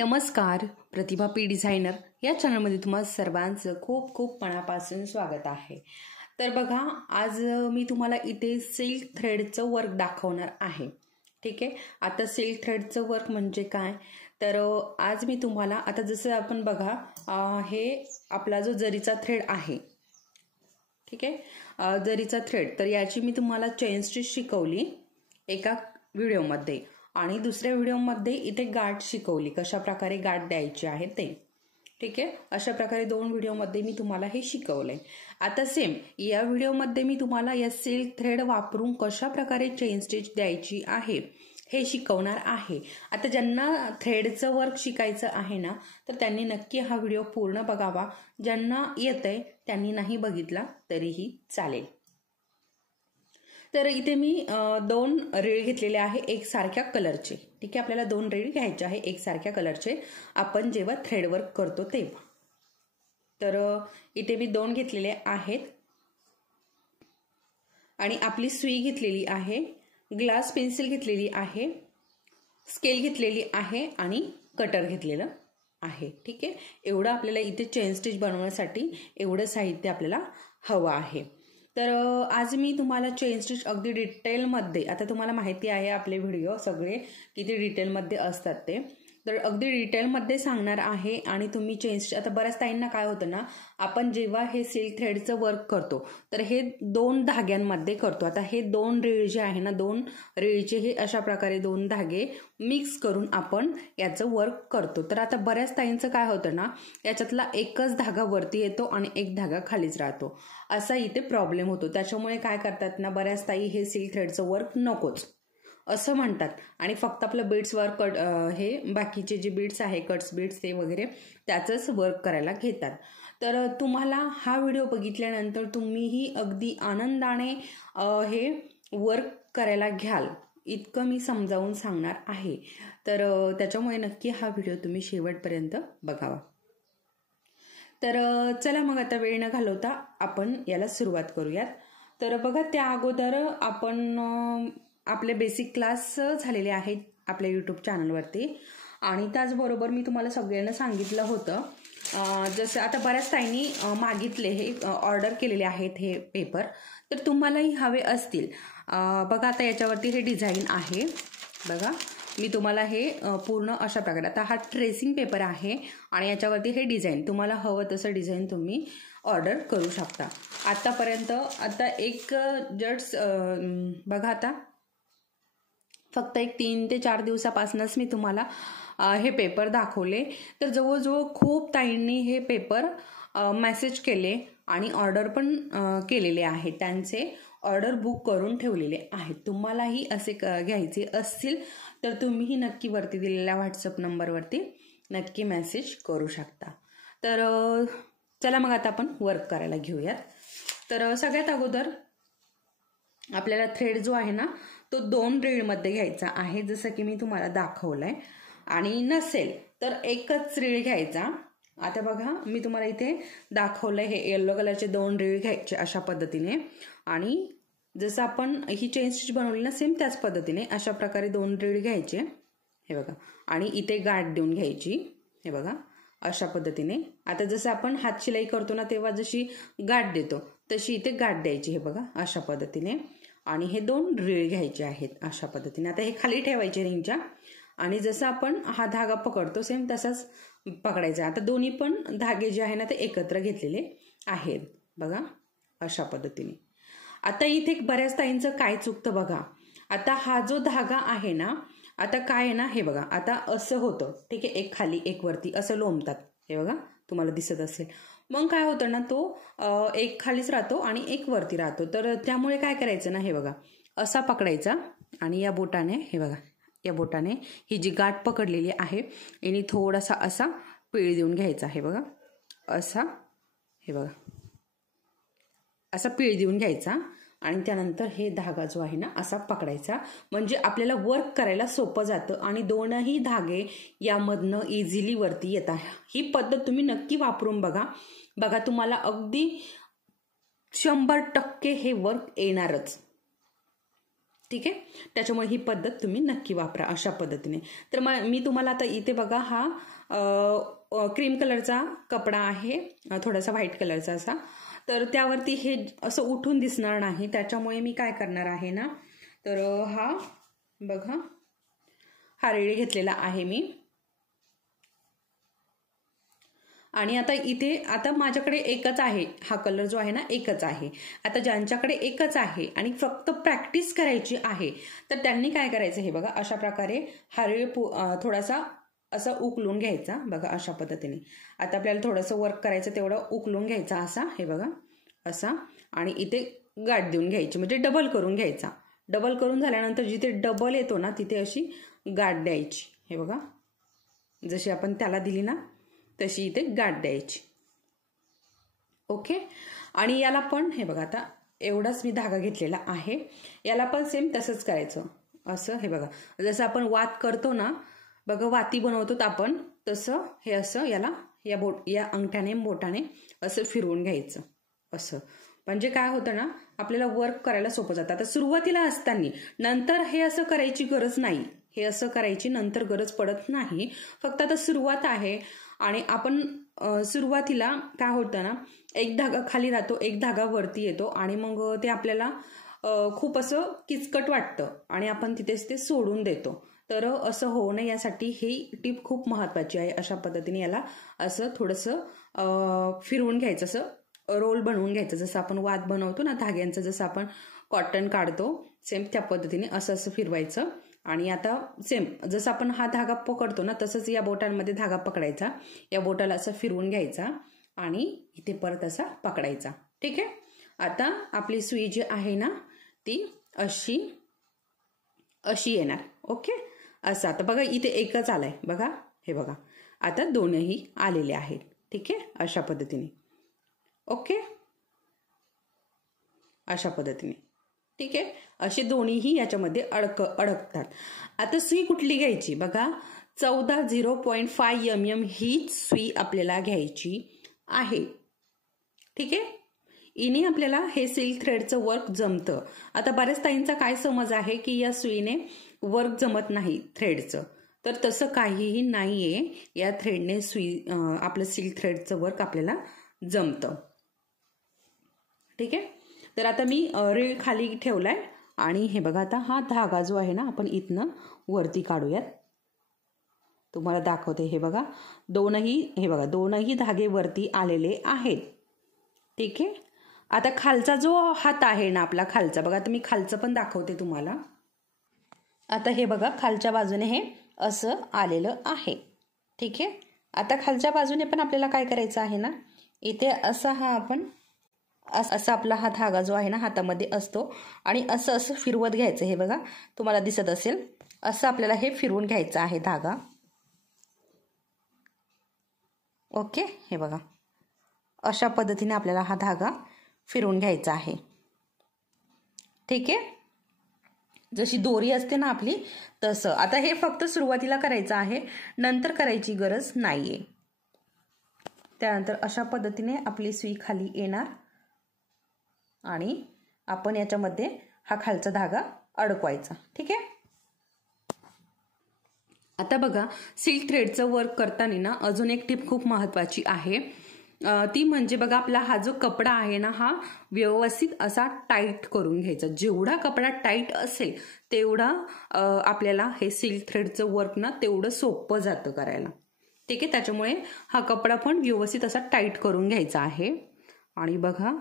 नमस्कार, प्रतिभा P designer या चॅनलमध्ये तुम्हा सर्वांचं खूप खूप मनापासून स्वागत आहे। तर बघा, आज मी तुम्हाला इथे सिल्क थ्रेडचं वर्क दाखवणार आहे। ठीक आहे, आता सिल्क थ्रेडचं वर्क म्हणजे काय, तर आज मी तुम्हाला आता जसं आपण बघा, हे आपला जो जरीचा थ्रेड आहे, ठीक आहे, जरीचा थ्रेड, तर याची मी तुम्हाला चेन स्टिच शिकवली एका व्हिडिओमध्ये आणि दुसऱ्या व्हिडिओमध्ये इथे गाठ शिकवली, कशा प्रकारे गाठ द्यायची आहे ते। ठीक आहे, अशा प्रकारे दोन व्हिडिओमध्ये मी तुम्हाला हे शिकवलंय। आता सेम या व्हिडिओमध्ये मी तुम्हाला या सिल्क थ्रेड वापरून कशा प्रकारे चेन स्टिच द्यायची आहे हे शिकवणार आहे। आता ज्यांना थ्रेडचं वर्क शिकायचं आहे ना, तर त्यांनी नक्की हा व्हिडिओ पूर्ण बघावा। ज्यांना येतंय त्यांनी नाही बघितला तरीही चालेल। तर इथे मी दोन रेळ घेतलेले आहे एक सारख्या कलरचे। ठीक आहे, आपल्याला दोन रेळ घ्यायचे आहे एक सारख्या कलरचे, आपण जेव्हा थ्रेड वर्क करतो तेव्हा। तर इथे मी दोन घेतलेले आहेत आणि आपली सुई घेतलेली आहे, ग्लास पेन्सिल घेतलेली आहे, स्केल घेतलेली आहे आणि कटर घेतलेलं आहे। ठीक आहे, एवढं आपल्याला इथे चेन स्टिच बनवण्यासाठी एवढं साहित्य आपल्याला हवं आहे। तर आज मी तुम्हाला चेन स्टिच अगदी डिटेलमध्ये, आता तुम्हाला माहिती आहे आपले व्हिडिओ सगळे किती डिटेलमध्ये असतात ते, तर अगदी डिटेलमध्ये सांगणार आहे। आणि तुम्ही चेन स्टिच, आता बऱ्याच ताईंना काय होतं ना, आपण जेव्हा हे सिल्क थ्रेडचं वर्क करतो तर हे दोन धाग्यांमध्ये करतो। आता हे दोन रेळ जे आहे ना, दोन रेळीचे हे अशा प्रकारे दोन धागे मिक्स करून आपण याचं वर्क करतो। तर आता बऱ्याच ताईंचं काय होतं ना, याच्यातला एकच धागा वरती येतो आणि एक धागा खालीच राहतो, असा इथे प्रॉब्लेम होतो। त्याच्यामुळे काय करतात ना, बऱ्याच ताई हे सिल्क थ्रेडचं वर्क नकोच असं म्हणतात आणि फक्त आपलं बीड्स वर्क, हे बाकीचे जे बीड्स आहे, कट्स बीड्स ते वगैरे त्याचंच वर्क करायला घेतात। तर तुम्हाला हा व्हिडिओ बघितल्यानंतर तुम्हीही अगदी आनंदाने हे वर्क करायला घ्याल इतकं मी समजावून सांगणार आहे। तर त्याच्यामुळे नक्की हा व्हिडिओ तुम्ही शेवटपर्यंत बघावा। तर चला मग आता वेळ न घालवता आपण याला सुरुवात करूयात। तर बघा, त्या अगोदर आपण आपले बेसिक क्लास झालेले आहेत आपल्या यूट्यूब चॅनलवरती आणि त्याचबरोबर मी तुम्हाला सगळ्यांना सांगितलं होतं, जसं आता बऱ्याच ताईंनी मागितले, हे ऑर्डर केलेले आहेत हे पेपर, तर तुम्हालाही हवे असतील। बघा, आता याच्यावरती हे डिझाईन आहे, बघा मी तुम्हाला हे पूर्ण अशा प्रकारे, आता हा ट्रेसिंग पेपर आहे आणि याच्यावरती हे डिझाईन, तुम्हाला हवं तसं डिझाईन तुम्ही ऑर्डर करू शकता। आतापर्यंत आता एक जस्ट बघा, आता फक्त एक 3 ते 4 दिवसापासूनच मी तुम्हाला हे पेपर दाखवले। तर जवळजवळ खूप ताईंनी हे पेपर मेसेज केले आणि ऑर्डर पण केलेले आहेत, त्यांचे ऑर्डर बुक करून ठेवलेले आहेत। तुम्हालाही असे घ्यायचे असतील तर तुम्हीही नक्की वरती दिलेल्या व्हॉट्सअप नंबरवरती नक्की मेसेज करू शकता। तर चला मग आता आपण वर्क करायला घेऊयात। तर सगळ्यात अगोदर आपल्याला थ्रेड जो आहे ना, तो 2 रेळमध्ये घ्यायचा आहे, जसं की मी तुम्हाला दाखवलंय, आणि नसेल तर एकच रेळ घ्यायचा। आता बघा, मी तुम्हाला इथे दाखवलंय, हे येलो कलरचे 2 रेळ घ्यायचे अशा पद्धतीने, आणि जसं आपण ही चेन स्टिच बनवली ना, सेम त्याच पद्धतीने अशा प्रकारे 2 रेळ घ्यायचे, हे बघा, आणि इथे गाठ देऊन घ्यायची, हे बघा अशा पद्धतीने। आता जसं आपण हात शिलाई करतो ना, तेव्हा जशी गाठ देतो तशी इथे गाठ द्यायची, हे बघा अशा पद्धतीने, आणि हे 2 रेळ घ्यायचे आहेत अशा पद्धतीने। आता हे खाली ठेवायचे रिंगच्या, आणि जसं आपण हा धागा पकडतो सेम तसाच पकडायचा। आता दोन्ही पण धागे जे आहे ना, ते एकत्र घेतलेले आहेत, बघा अशा पद्धतीने। आता इथे बऱ्याच ताईंचं काय चुकतं बघा, आता हा जो धागा आहे ना, आता काय आहे ना, हे बघा आता असं होतं, ठीक आहे, एक खाली एक वरती असं लोंबतात, हे बघा तुम्हाला दिसत असेल। मग काय होतं ना, तो एक खालीच राहतो आणि एक वरती राहतो। तर त्यामुळे काय करायचं ना, हे बघा असा पकडायचा आणि या बोटाने, हे बघा या बोटाने ही जी गाठ पकडलेली आहे याने थोडासा असा पीळ देऊन घ्यायचा, हे बघा असा, हे बघा असा पीळ देऊन घ्यायचा, आणि त्यानंतर हे धागा जो आहे ना असा पकडायचा, म्हणजे आपल्याला वर्क करायला सोपं जातं आणि दोनही धागे यामधनं इझिली वरती येतात। ही पद्धत तुम्ही नक्की वापरून बघा, बघा तुम्हाला अगदी 100% हे वर्क येणारच। ठीक आहे. त्याच्यामुळे ही पद्धत तुम्ही नक्की वापरा अशा पद्धतीने. तर मी तुम्हाला आता इथे बघा हा क्रीम कलरचा कपडा आहे, थोडासा व्हाईट कलरचा असा, तर त्यावरती हे असं उठून दिसणार नाही. त्याच्यामुळे मी काय करणार आहे ना, तर हा बघा हा रेडी घेतलेला आहे मी. आणि आता इथे आता माझ्याकडे एकच आहे, हा कलर जो आहे ना एकच आहे. आता ज्यांच्याकडे एकच आहे आणि फक्त प्रॅक्टिस करायची आहे तर त्यांनी काय करायचं, हे बघा अशा प्रकारे हा रेळ थोडासा असा उकलून घ्यायचा. बघा अशा पद्धतीने. आता आपल्याला थोडंसं वर्क करायचं, तेवढं उकलून घ्यायचा असा, हे बघा असा. आणि इथे गाठ देऊन घ्यायची, म्हणजे डबल करून घ्यायचा. डबल करून झाल्यानंतर जिथे डबल येतो ना तिथे अशी गाठ द्यायची. हे बघा जशी आपण त्याला दिली ना तशी इथे गाठ द्यायची. ओके. आणि याला पण हे बघा आता एवढाच मी धागा घेतलेला आहे, याला पण सेम तसंच करायचं असं. हे बघा जसं आपण वात करतो ना, बघा वाती बनवतो आपण, तसं हे असं याला या अंगठ्याने बोटाने असं फिरवून घ्यायचं असं. म्हणजे काय होतं ना, आपल्याला वर्क करायला सोपं जातं. आता सुरुवातीला असताना, नंतर हे असं करायची गरज नाही, हे असं करायची नंतर गरज पडत नाही. फक्त आता सुरुवात आहे आणि आपण सुरुवातीला काय होतं ना, एक धागा खाली राहतो, एक धागा वरती येतो आणि मग ते आपल्याला खूप असं किचकट वाटतं आणि आपण तिथेच ते सोडून देतो. तर असं होऊ नये यासाठी ही टीप खूप महत्वाची आहे. अशा पद्धतीने याला असं थोडंसं फिरवून घ्यायचं, असं रोल बनवून घ्यायचं. जसं आपण वात बनवतो ना धाग्यांचं, जसं आपण कॉटन काढतो सेम त्या पद्धतीने असं असं फिरवायचं. आणि आता सेम जसं आपण हा धागा पकडतो ना तसंच या बोटांमध्ये धागा पकडायचा, या बोटाला असं फिरवून घ्यायचा आणि इथे परत असा पकडायचा. ठीक आहे. आता आपली सुई जी आहे ना ती अशी अशी येणार. ओके. असं आता बघा इथे एकच आलाय बघा, हे बघा आता दोनही आलेले आहेत. ठीक आहे. अशा पद्धतीने. ओके. अशा पद्धतीने. ठीक आहे. असे दोन्हीही याच्यामध्ये अडकतात. आता सुई कुठली घ्यायची बघा, 14.0.5 mm हीच सुई आपल्याला घ्यायची आहे. ठीक आहे. इने आपल्याला हे सिल्क थ्रेडचं वर्क जमतं. आता बऱ्याच ताईंचा काय समज आहे की या सुईने वर्क जमत नाही थ्रेडचं, तर तसं काहीही नाहीये. या थ्रेडने आपलं सिल्क थ्रेडचं वर्क आपल्याला जमतं. ठीक आहे. तर आता मी रेळ खाली ठेवलाय आणि हे बघा आता हा धागा जो आहे ना आपण इथनं वरती काढूयात. तुम्हाला दाखवते. हे बघा दोनही धागे वरती आलेले आहेत. ठीक आहे. आता खालचा जो हात आहे ना आपला खालचा, बघा आता मी खालचं पण दाखवते तुम्हाला. आता हे बघा खालच्या बाजूने हे असं आलेलं आहे. ठीक आहे. आता खालच्या बाजूने पण आपल्याला काय करायचं आहे ना, इथे असा हा आपण असा आपला हा धागा जो आहे ना हातामध्ये असतो आणि असं असं फिरवत घ्यायचं. हे बघा तुम्हाला दिसत असेल, असं आपल्याला हे फिरवून घ्यायचं आहे धागा. ओके. हे बघा अशा पद्धतीने आपल्याला हा धागा फिरवून घ्यायचा आहे. ठीक आहे. जशी दोरी असते ना आपली तसं. आता हे फक्त सुरुवातीला करायचं आहे, नंतर करायची गरज नाहीये. त्यानंतर अशा पद्धतीने आपली सुई खाली येणार आणि आपण याच्यामध्ये हा खालचा धागा अडकवायचा. ठीक आहे. आता बघा सिल्क थ्रेडचं वर्क करताना ना अजून एक टिप खूप महत्वाची आहे. ती म्हणजे बघा आपला हा जो कपडा आहे ना हा व्यवस्थित असा टाईट करून घ्यायचा. जेवढा कपडा टाईट असेल तेवढा आपल्याला हे सिल्क थ्रेडचं वर्क ना तेवढं सोपं जातं करायला. ठीक आहे. त्याच्यामुळे हा कपडा पण व्यवस्थित असा टाईट करून घ्यायचा आहे. आणि बघा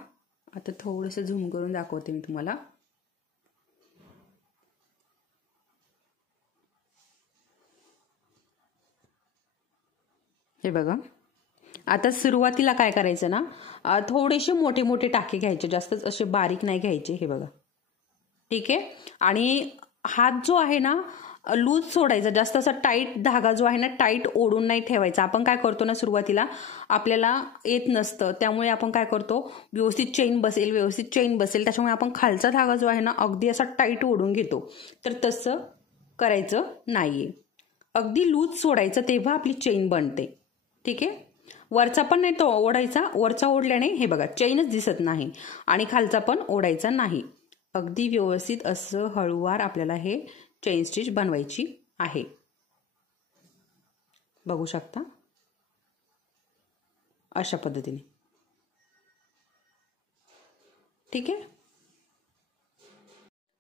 आता थोडंसं झूम करून दाखवते मी तुम्हाला. हे बघा आता सुरुवातीला काय करायचं ना, थोडेसे मोठे मोठे टाके घ्यायचे, जास्तच असे बारीक नाही घ्यायचे. हे बघा. ठीक आहे. आणि हात जो आहे ना लूज सोडायचा, जास्त असा टाईट धागा जो आहे ना टाईट ओढून नाही ठेवायचा. आपण काय करतो ना सुरुवातीला आपल्याला येत नसतं, त्यामुळे आपण काय करतो व्यवस्थित चेन बसेल त्याच्यामुळे आपण खालचा धागा जो आहे ना अगदी असा टाईट ओढून घेतो. तर तसं करायचं नाहीये. अगदी लूज सोडायचं तेव्हा आपली चेन बनते. ठीक आहे. वरचा पण नाही तो ओढायचा, वरचा ओढल्याने हे बघा चेनच दिसत नाही आणि खालचा पण ओढायचा नाही. अगदी व्यवस्थित असं हळूवार आपल्याला हे चेन स्टिच बनवायची आहे. बघू शकता अशा पद्धतीने. ठीक आहे,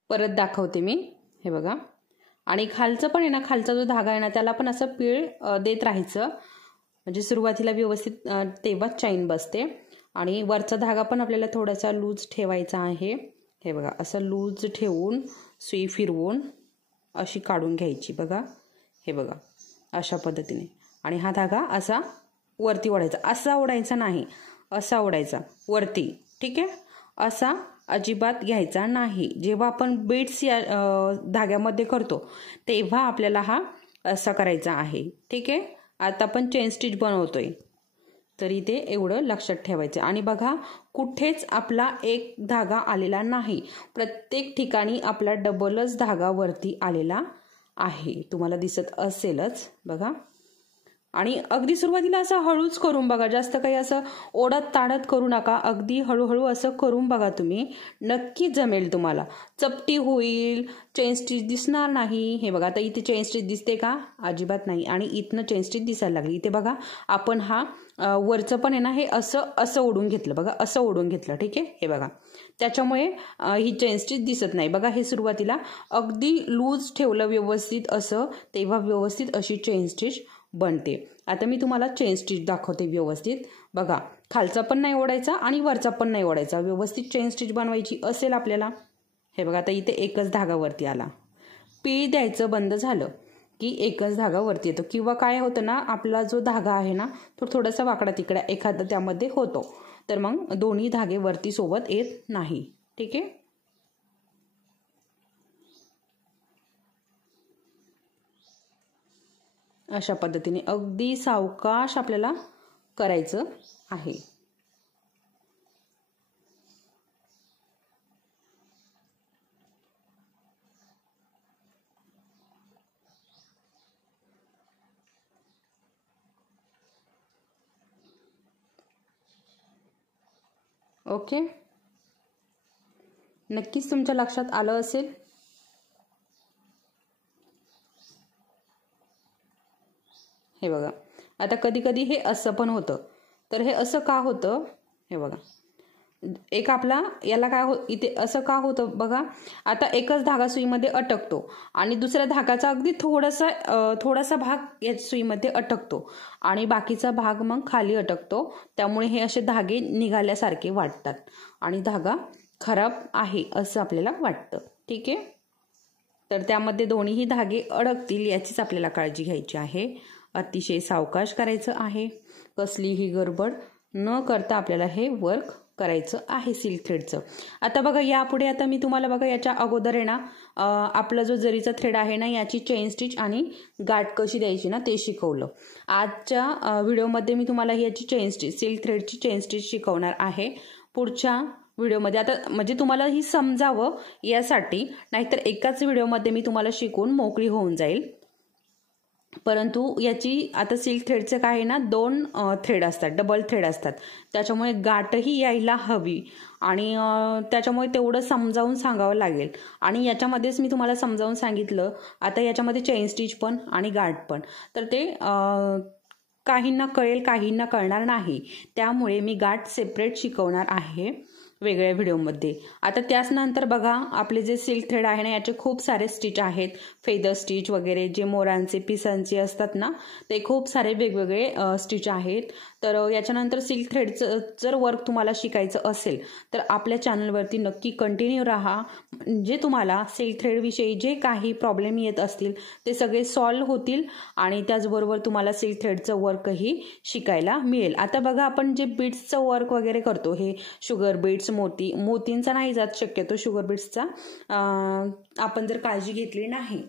परत दाखवते मी. हे बघा, आणि खालचं पण आहे ना, खालचा जो धागा आहे ना त्याला पण असं पीळ देत राहायचं, म्हणजे सुरुवातीला व्यवस्थित तेव्हाच चैन बसते. आणि वरचा धागा पण आपल्याला थोडासा लूज ठेवायचा आहे. हे बघा, असं लूज ठेवून सुई फिरवून अशी काढून घ्यायची. बघा, हे बघा अशा पद्धतीने. आणि हा धागा असा वरती ओढायचा, असा ओढायचा नाही, असा ओढायचा वरती. ठीक आहे, असा अजिबात घ्यायचा नाही. जेव्हा आपण बीड्स या धाग्यामध्ये करतो तेव्हा आपल्याला हा असा करायचा आहे. ठीक आहे, आता आपण चेन स्टिच बनवतोय तर इथे एवढं लक्षात ठेवायचं. आणि बघा, कुठेच आपला एक धागा आलेला नाही, प्रत्येक ठिकाणी आपला डबलच धागा वरती आलेला आहे. तुम्हाला दिसत असेलच. बघा, आणि अगदी सुरुवातीला असं हळूच करून बघा, जास्त काही असं ओढत ताडत करू नका. अगदी हळूहळू असं करून बघा, तुम्ही नक्की जमेल तुम्हाला. चपटी होईल, चेन स्टिच दिसणार नाही. हे बघा, आता इथे चेन स्टिच दिसते का? अजिबात नाही. आणि इथनं चेन स्टिच दिसायला लागली. इथे बघा, आपण हा वरचं पण आहे ना, हे असं असं ओढून घेतलं. बघा, असं ओढून घेतलं. ठीक आहे, हे बघा, त्याच्यामुळे ही चेन स्टिच दिसत नाही. बघा, हे सुरुवातीला अगदी लूज ठेवलं व्यवस्थित असं, तेव्हा व्यवस्थित अशी चेन स्टिच बनते. आता मी तुम्हाला चेन स्टिच दाखवते व्यवस्थित. बघा, खालचा पण नाही ओढायचा आणि वरचा पण नाही ओढायचा. व्यवस्थित चेन स्टिच बनवायची असेल आपल्याला. हे बघा, आता इथे एकच धागा वरती आला. पीळ द्यायचं बंद झालं की एकच धागा वरती येतो. किंवा काय होतं ना, आपला जो धागा आहे ना तो थोडासा वाकडा तिकडा एखादा त्यामध्ये होतो, तर मग दोन्ही धागे वरती सोबत येत नाही. ठीक आहे, अशा पद्धतीने अगदी सावकाश आपल्याला करायचं आहे. ओके, नक्कीच तुमच्या लक्षात आलं असेल. हे बघा, आता कधी कधी हे असं पण होतं. तर हे असं का होतं? हे बघा, एक आपला याला काय इथे असं का होतं बघा. आता एकच धागा सुईमध्ये अटकतो आणि दुसऱ्या धागाचा अगदी थोडासा भाग या सुईमध्ये अटकतो आणि बाकीचा भाग मग खाली अटकतो. त्यामुळे हे असे धागे निघाल्यासारखे वाटतात आणि धागा खराब आहे असं आपल्याला वाटतं. ठीक आहे, तर त्यामध्ये दोन्हीही धागे अडकतील याचीच आपल्याला काळजी घ्यायची आहे. अतिशय सावकाश करायचं आहे. कसलीही गडबड न करता आपल्याला हे वर्क करायचं आहे सिल्क थ्रेडचं. आता बघा, यापुढे आता मी तुम्हाला बघा, याच्या अगोदर आहे ना आपला जो जरीचा थ्रेड आहे ना याची चेन स्टिच आणि गाठ कशी द्यायची ना ते शिकवलं. आजच्या व्हिडिओमध्ये मी तुम्हाला याची चेन स्टिच, सिल्क थ्रेडची चेन स्टिच शिकवणार आहे. पुढच्या व्हिडिओमध्ये आता म्हणजे तुम्हाला ही समजावं यासाठी, नाहीतर एकाच व्हिडिओमध्ये मी तुम्हाला शिकवून मोकळी होऊन जाईल. परंतु याची आता सिल्क थ्रेडचं काय आहे ना, 2 थ्रेड असतात, डबल थ्रेड असतात, त्याच्यामुळे गाठही यायला हवी आणि त्याच्यामुळे तेवढं समजावून सांगावं लागेल. आणि याच्यामध्येच मी तुम्हाला समजावून सांगितलं. आता याच्यामध्ये चेन स्टिच पण आणि गाठ पण, तर ते काहींना कळेल काहींना कळणार नाही. त्यामुळे मी गाठ सेपरेट शिकवणार आहे वेगळ्या व्हिडिओमध्ये. आता त्याच नंतर बघा, आपले जे सिल्क थ्रेड आहे ना याचे खूप सारे स्टिच आहेत. फेदर स्टिच वगैरे जे मोरांचे पिसांचे असतात ना, ते खूप सारे वेगवेगळे स्टिच आहेत. तर याच्यानंतर सिल्क थ्रेडचं जर वर्क तुम्हाला शिकायचं असेल तर आपल्या चॅनलवरती नक्की कंटिन्यू राहा. म्हणजे तुम्हाला सिल्क थ्रेडविषयी जे काही प्रॉब्लेम येत असतील ते सगळे सॉल्व्ह होतील आणि त्याचबरोबर तुम्हाला सिल्क थ्रेडचं वर्कही शिकायला मिळेल. आता बघा, आपण जे बीड्सचं वर्क वगैरे करतो, हे शुगर बीड्स, मोतींचा नाही जात शक्यतो शुगर बीड्सचा. आपण जर काळजी घेतली नाही,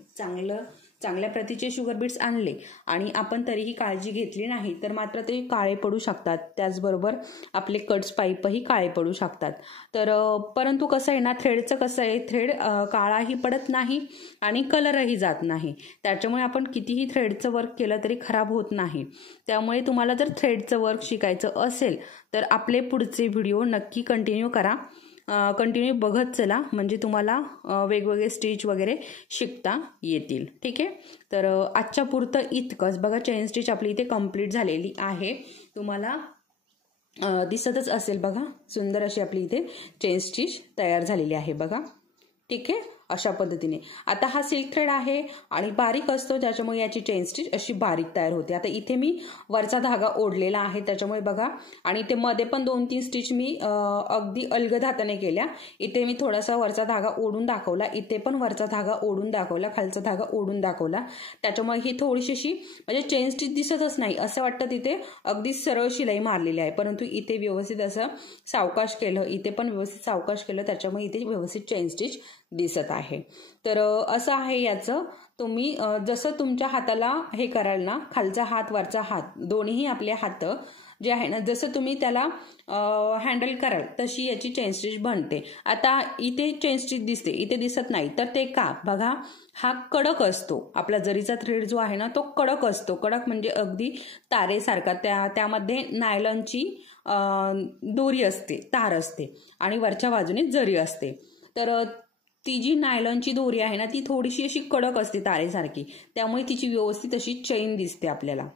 चांगल्या प्रतीचे शुगर बीड्स आणले आणि आपण तरीही काळजी घेतली नाही तर मात्र ते काळे पडू शकतात. त्याचबरोबर आपले कट्स पाईपही काळे पडू शकतात. तर परंतु कसं आहे ना, थ्रेडचं कसं आहे, थ्रेड काळाही पडत नाही आणि कलरही जात नाही. त्याच्यामुळे आपण कितीही थ्रेडचं वर्क केलं तरी खराब होत नाही. त्यामुळे तुम्हाला जर थ्रेडचं वर्क शिकायचं असेल तर आपले पुढचे व्हिडिओ नक्की कंटिन्यू करा. कंटिन्यू बघत चला, म्हणजे तुम्हाला वेगवेगळे स्टिच वगैरे शिकता येतील. ठीक आहे, तर आजच्या पुरतं इतकंच. बघा चेन स्टिच आपली इथे कंप्लीट झालेली आहे, तुम्हाला दिसतच असेल. बघा सुंदर अशी आपली इथे चेन स्टिच तयार झालेली आहे बघा. ठीक आहे, अशा पद्धतीने. आता हा सिल्क थ्रेड आहे आणि बारीक असतो, त्याच्यामुळे याची चेन स्टिच अशी बारीक तयार होते. आता इथे मी वरचा धागा ओढलेला आहे, त्याच्यामुळे बघा, आणि इथे मध्ये पण 2-3 स्टिच मी अगदी अलगद हाताने केल्या. इथे मी थोडासा वरचा धागा ओढून दाखवला, इथे पण वरचा धागा ओढून दाखवला, खालचा धागा ओढून दाखवला. त्याच्यामुळे ही थोडीशी अशी म्हणजे चेन स्टिच दिसतच नाही, असं वाटतं तिथे अगदी सरळ शिलाई मारलेली आहे, परंतु इथे व्यवस्थित असं सावकाश केलं, इथे पण व्यवस्थित सावकाश केलं, त्याच्यामुळे इथे व्यवस्थित चेन स्टिच दिसत आहे. तर असं आहे याचं. तुम्ही जसं तुमच्या हाताला हे कराल ना, खालचा हात वरचा हात दोन्ही आपले हात जे आहे ना, जसं तुम्ही त्याला हँडल कराल तशी याची चेन स्टिच बनते. आता इथे चेन स्टिच दिसते, इथे दिसत नाही, तर ते का? बघा, हा कडक असतो आपला जरीचा थ्रेड जो आहे ना, तो कडक असतो. कडक म्हणजे अगदी तारेसारखा. त्यामध्ये नायलॉनची दोरी असते, तार असते, आणि वरच्या बाजूने जरी असते. तर ती जी नायलॉनची दोरी आहे ना, ती थोडीशी अशी कडक असते तारेसारखी, त्यामुळे तिची व्यवस्थित अशी चेन दिसते आपल्याला.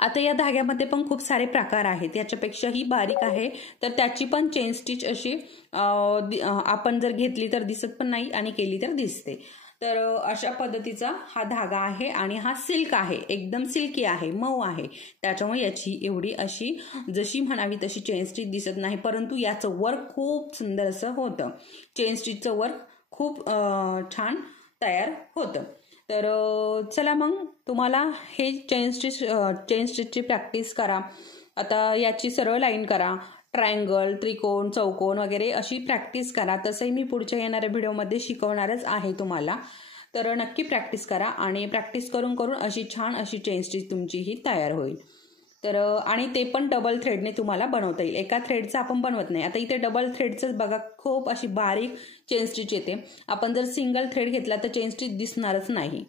आता या धाग्यामध्ये पण खूप सारे प्रकार आहेत, याच्यापेक्षाही बारीक आहे, तर त्याची पण चेन स्टिच अशी आपण जर घेतली तर दिसत पण नाही आणि केली तर दिसते. तर अशा पद्धतीचा हा धागा आहे आणि हा सिल्क आहे, एकदम सिल्की आहे, मऊ आहे, त्याच्यामुळे याची एवढी अशी जशी म्हणावी तशी चेन स्टिच दिसत नाही, परंतु याचं वर्क खूप सुंदर असं होतं. चेन स्टिचचं वर्क खूप छान तयार होतं. तर चला मग, तुम्हाला हे चेन स्टिचची प्रॅक्टिस करा. आता याची सरळ लाईन करा, ट्रायंगल, त्रिकोण, चौकोन वगैरे अशी प्रॅक्टिस करा. तसंही मी पुढच्या येणाऱ्या व्हिडिओमध्ये शिकवणारच आहे तुम्हाला. तर नक्की प्रॅक्टिस करा आणि प्रॅक्टिस करून करून अशी छान अशी चेन स्टिच तुमची ही तयार होईल. तर आणि ते पण डबल थ्रेडने तुम्हाला बनवता येईल, एका थ्रेडचं आपण बनवत नाही. आता इथे डबल थ्रेडचं बघा, खूप अशी बारीक चेन स्टिच येते. आपण जर सिंगल थ्रेड घेतला तर चेन स्टिच दिसणारच नाही.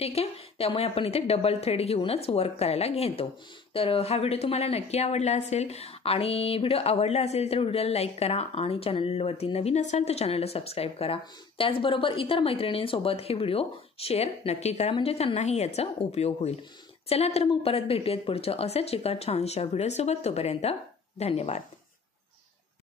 ठीक आहे, त्यामुळे आपण इथे डबल थ्रेड घेऊनच वर्क करायला घेतो. तर हा व्हिडिओ तुम्हाला नक्की आवडला असेल, आणि व्हिडिओ आवडला असेल तर व्हिडिओला लाईक करा, आणि चॅनलवरती नवीन असाल तर चॅनलला सबस्क्राईब करा. त्याचबरोबर इतर मैत्रिणींसोबत हे व्हिडिओ शेअर नक्की करा, म्हणजे त्यांनाही याचा उपयोग होईल. चला तर मग परत भेटूयात पुढच्या अशाच एका छानशा व्हिडिओसोबत. तोपर्यंत धन्यवाद.